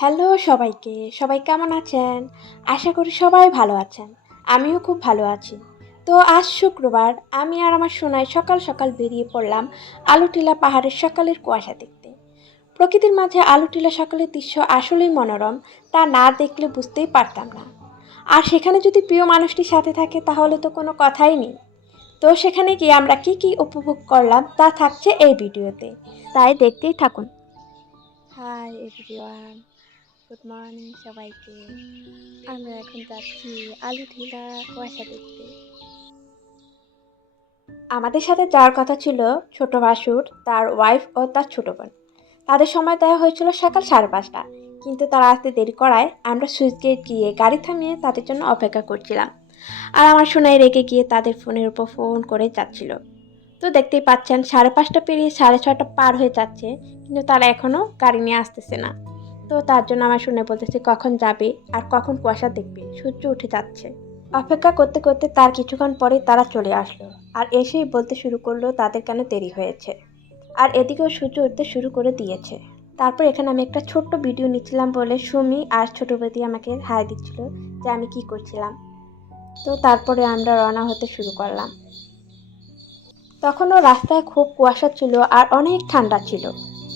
Hello সবাইকে, সবাই কেমন আছেন? আশা করি সবাই ভালো আছেন। আমিও খুব ভালো আছি। তো আজ শুক্রবার, আমি আর আমার সোনায় সকাল সকাল বেরিয়ে পড়লাম আলুটিলা পাহাড়ের সকালের কুয়াশা দেখতে। প্রকৃতির মাঝে আলুটিলা সকালের দৃশ্য আসলেই মনোরম, তা না দেখলে বুঝতেই পারতাম না। আর সেখানে যদি প্রিয় মানুষটির সাথে থাকে, তাহলে তো কোনো কথাই নেই। তো সেখানে গিয়ে আমরা কি কি উপভোগ করলাম, তা থাকছে এই ভিডিওতে। তাই দেখতেই থাকুন। হাই এভরিওয়ান গুড মর্নিং সবাইকে। আমরা এখন যাচ্ছি আলু ঢিলা কুয়াশা দেখতে। আমাদের সাথে যাওয়ার কথা ছিল ছোট ভাসুর তার ওয়াইফ ও তার ছোট বোন। তাদের সময় দেওয়া হয়েছিল সকাল সাড়ে পাঁচটা। কিন্তু তারা আসতে দেরি করায় আমরা সুইচ গেট গিয়ে গাড়ি থামিয়ে তাদের জন্য অপেক্ষা করছিলাম। আর আমার সোনাই রেগে গিয়ে তাদের ফোনের উপর ফোন করে যাচ্ছিল। তো দেখতেই পাচ্ছেন সাড়ে পাঁচটা পেরিয়ে সাড়ে ছটা পার হয়ে যাচ্ছে, কিন্তু তারা এখনও গাড়ি নিয়ে আসতেছে না। তো তার জন্য আমার শুনে বলতেছে, কখন যাবে আর কখন কুয়াশা দেখবে? সূর্য উঠে যাচ্ছে। অপেক্ষা করতে করতে তার কিছুক্ষণ পরে তারা চলে আসলো আর এসেই বলতে শুরু করল, তাদের কেন দেরি হয়েছে? আর এদিকেও সূর্য উঠতে শুরু করে দিয়েছে। তারপর এখানে আমি একটা ছোট্ট ভিডিও নিচ্ছিলাম বলে সুমি আর ছোট বেদি আমাকে হাই দিচ্ছিল যে আমি কি করছিলাম। তো তারপরে আমরা রওনা হতে শুরু করলাম। তখনও রাস্তায় খুব কুয়াশা ছিল আর অনেক ঠান্ডা ছিল।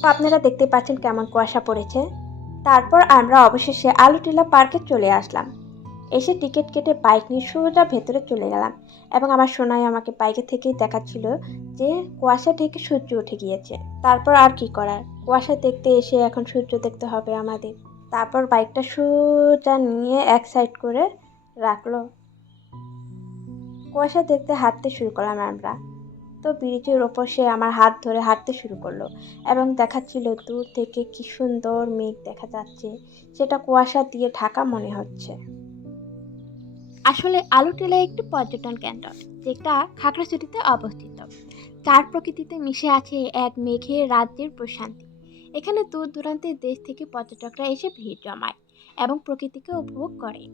আপনারা দেখতে পাচ্ছেন কেমন কুয়াশা পড়েছে। তারপর আমরা অবশেষে আলুটিলা পার্কে চলে আসলাম। এসে টিকিট কেটে বাইক নিয়ে সোজা ভেতরে চলে গেলাম এবং আমার সোনাই আমাকে বাইকে থেকেই দেখাচ্ছিল যে কুয়াশা থেকে সূর্য উঠে গিয়েছে। তারপর আর কি করার? কুয়াশা দেখতে এসে এখন সূর্য দেখতে হবে আমাদের। তারপর বাইকটা সোজা নিয়ে এক সাইড করে রাখল। কুয়াশা দেখতে হাঁটতে শুরু করলাম আমরা। তো ব্রিজের ওপর সে আমার হাত ধরে হাঁটতে শুরু করল এবং দেখাচ্ছিল দূর থেকে কি সুন্দর মেঘ দেখা যাচ্ছে। সেটা কুয়াশা দিয়ে ঢাকা মনে হচ্ছে। আসলে আলুটিলা একটি পর্যটন কেন্দ্র, যেটা খাগড়াছড়িতে অবস্থিত। যার প্রকৃতিতে মিশে আছে এক মেঘের রাজ্যের প্রশান্তি। এখানে দূর দূরান্তের দেশ থেকে পর্যটকরা এসে ভিড় জমায় এবং প্রকৃতিকে উপভোগ করে।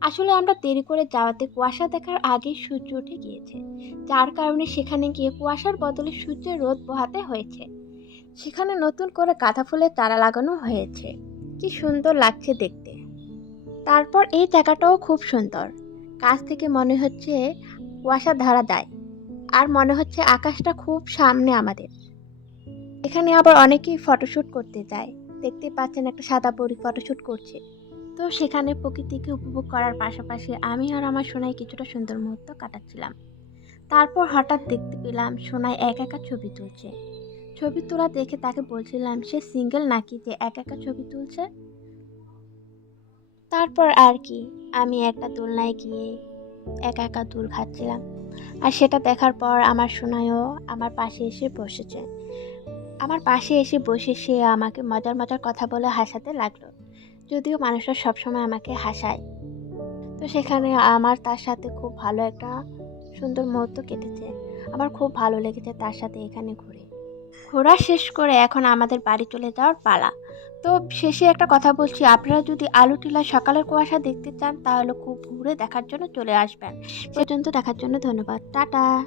আসলে আমরা দেরি করে যাওয়াতে কুয়াশা দেখার আগেই সূর্য উঠে গিয়েছে, যার কারণে সেখানে গিয়ে কুয়াশার বদলে সূর্যের রোদ পোহাতে হয়েছে। সেখানে নতুন করে গাঁদা ফুলের চারা লাগানো হয়েছে। কি সুন্দর লাগছে দেখতে। তারপর এই জায়গাটাও খুব সুন্দর। কাছ থেকে মনে হচ্ছে কুয়াশা ধরা যায়, আর মনে হচ্ছে আকাশটা খুব সামনে আমাদের। এখানে আবার অনেকেই ফটোশ্যুট করতে যায়। দেখতে পাচ্ছেন একটা সাদা পরি ফটোশ্যুট করছে। তো সেখানে প্রকৃতিকে উপভোগ করার পাশাপাশি আমি আর আমার সোনাই কিছুটা সুন্দর মুহূর্ত কাটাচ্ছিলাম। তারপর হঠাৎ দেখতে পেলাম সোনাই এক একা ছবি তুলছে। ছবি তোলা দেখে তাকে বলছিলাম, সে সিঙ্গেল নাকি যে এক একা ছবি তুলছে? তারপর আর কি, আমি একটা দোলনায় গিয়ে একা একা দূর খাচ্ছিলাম। আর সেটা দেখার পর আমার সোনাইও আমার পাশে এসে বসেছে। আমার পাশে এসে বসে সে আমাকে মজার মজার কথা বলে হাসাতে লাগল। যদিও মানুষরা সবসময় আমাকে হাসায়। তো সেখানে আমার তার সাথে খুব ভালো একটা সুন্দর মুহূর্ত কেটেছে। আমার খুব ভালো লেগেছে তার সাথে এখানে ঘুরে। ঘোরা শেষ করে এখন আমাদের বাড়ি চলে যাওয়ার পালা। তো শেষে একটা কথা বলছি, আপনারা যদি আলু টিলা সকালের কুয়াশা দেখতে চান, তাহলে খুব ঘুরে দেখার জন্য চলে আসবেন। পর্যন্ত দেখার জন্য ধন্যবাদ। টাটা।